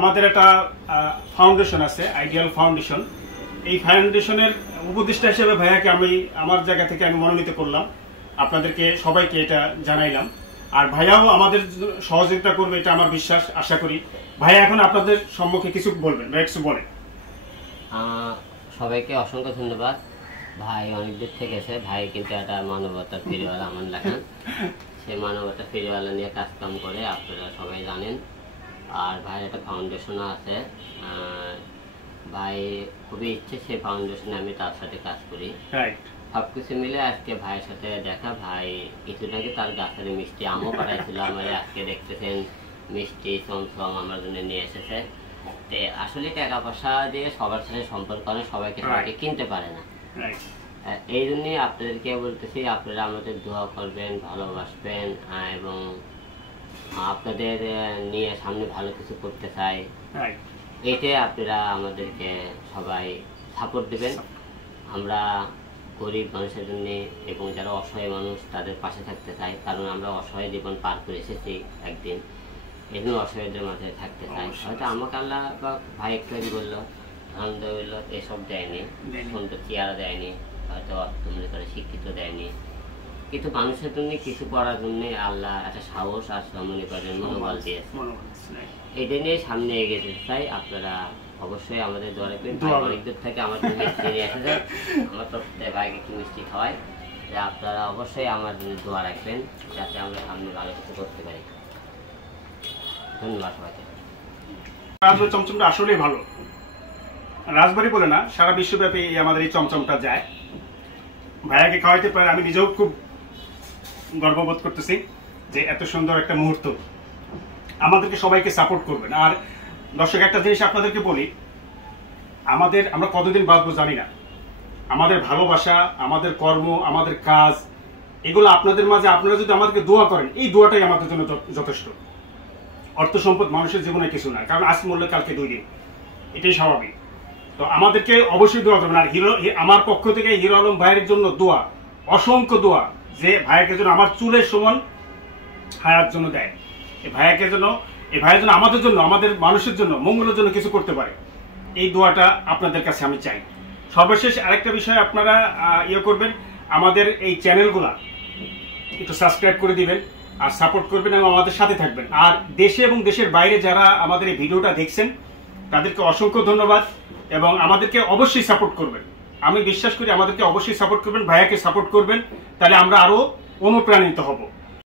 আমাদের একটা ফাউন্ডেশন আছে, আইডিয়াল ফাউন্ডেশন। এই ফাউন্ডেশনের উপদেষ্টা হিসেবে ভাইয়াকে আমি আমার জায়গা থেকে আমি মনোনীত করলাম, আপনাদেরকে সবাইকে এটা জানাইলাম। আর ভাইয়াও আমাদের সহযোগিতা করবে, এটা আমার বিশ্বাস, আশা করি। ভাইয়া এখন আপনাদের সম্মুখে কিছু বলবেন, কিছু বলেন। সবাইকে অসংখ্য ধন্যবাদ। ভাই অনেক দূর থেকে এসে, ভাই কিন্তু একটা মানবতার ফেরিওয়ালা আমার লেখা, সে মানবতার ফেরিওয়ালা নিয়ে কাজ কাম করে, আপনারা সবাই জানেন। আর ভাইয়ের একটা ফাউন্ডেশনও আছে, ভাই খুবই ইচ্ছে সেই ফাউন্ডেশনে আমি তার সাথে কাজ করি। সবকিছু মিলে আজকে ভাইয়ের সাথে দেখা। ভাই কিছুদিন আগে তার গাছের মিষ্টি আমও পাঠাইছিল আমার, আজকে দেখতেছেন মিষ্টি চমচম আমার জন্য নিয়ে এসেছে। আসলে টাকা পয়সা দিয়ে সবার সাথে সম্পর্ক অনেক, সবাইকে কিনতে পারে না। এই জন্যই আপনাদেরকে বলতেছি, আপনারা আমাদের দোয়া করবেন, ভালোবাসবেন, এবং আপনাদের নিয়ে সামনে ভালো কিছু করতে চাই, এইটাই আপনারা আমাদেরকে সবাই সাপোর্ট দেবেন। আমরা গরিব মানুষের জন্য এবং যারা অসহায় মানুষ তাদের পাশে থাকতে চাই, কারণ আমরা অসহায় জীবন পার করে এসেছি একদিন, এই জন্য অসহায়দের মাঝে থাকতে চাই। হয়তো আমাকে আল্লাহ বা ভাই একটু আগে বললো আনন্দ হইল, এসব দেয়নি, সুন্দর চেয়ারা দেয়নি, হয়তো মনে করে শিক্ষিত দেয়নি, কিন্তু মানুষের জন্য কিছু করার জন্য আল্লাহ একটা সাহস আর মনে করেন মনোবল দিয়েছে। এটা নিয়ে সামনে এগিয়ে যেতে চাই। আপনারা অবশ্যই আমাদের দোয়া রাখবেন। অনেক দূর থেকে আমার মিষ্টি নিয়ে এসেছে, আমার তো ভাইকে একটু মিষ্টি খাওয়াই, যে আপনারা অবশ্যই আমার জন্য দোয়া রাখবেন যাতে আমরা সামনে ভালো কিছু করতে পারি। ধন্যবাদ সবাইকে। চমচমটা আসলেই ভালো, রাজবাড়ি বলে না, সারা বিশ্বব্যাপী আমাদের এই চমচমটা যায়। ভাইয়াকে খাওয়াইতে পারে, আমি নিজেও খুব গর্ববোধ করতেছি যে এত সুন্দর একটা মুহূর্ত। আমাদেরকে সবাইকে সাপোর্ট করবেন। আর দর্শক, একটা জিনিস আপনাদেরকে বলি, আমরা কতদিন বাঁচবো জানি না। আমাদের ভালোবাসা, আমাদের কর্ম, আমাদের কাজ, এগুলো আপনাদের মাঝে, আপনারা যদি আমাদেরকে দোয়া করেন, এই দোয়াটাই আমাদের জন্য যথেষ্ট। অর্থ সম্পদ মানুষের জীবনে কিছু না, কারণ আজ মরলে কালকে 2 দিন, এটাই স্বাভাবিক। তো আমাদেরকে অবশ্যই দোয়া করবেন। আর আমার পক্ষ থেকে হিরো আলম ভাইয়ের জন্য দোয়া, অসংখ্য দোয়া, যে ভাইয়ের জন্য আমার চুলের সমান হায়াত জন্য দেয়। এই ভাইয়ের জন্য আমাদের জন্য, আমাদের মানুষের জন্য, মঙ্গলের জন্য কিছু করতে পারে, এই দোয়াটা আপনাদের কাছে আমি চাই। সর্বশেষ আরেকটা বিষয় আপনারা করবেন, আমাদের এই চ্যানেলগুলা একটু সাবস্ক্রাইব করে দিবেন আর সাপোর্ট করবেন এবং আমাদের সাথে থাকবেন। আর দেশে এবং দেশের বাইরে যারা আমাদের এই ভিডিওটা দেখছেন তাদেরকে অসংখ্য ধন্যবাদ, এবং আমাদেরকে অবশ্যই সাপোর্ট করবেন। আমি বিশ্বাস করি আমাদেরকে অবশ্যই সাপোর্ট করবেন, ভাইয়াকে সাপোর্ট করবেন, তাহলে আমরা আরো অনুপ্রাণিত হব।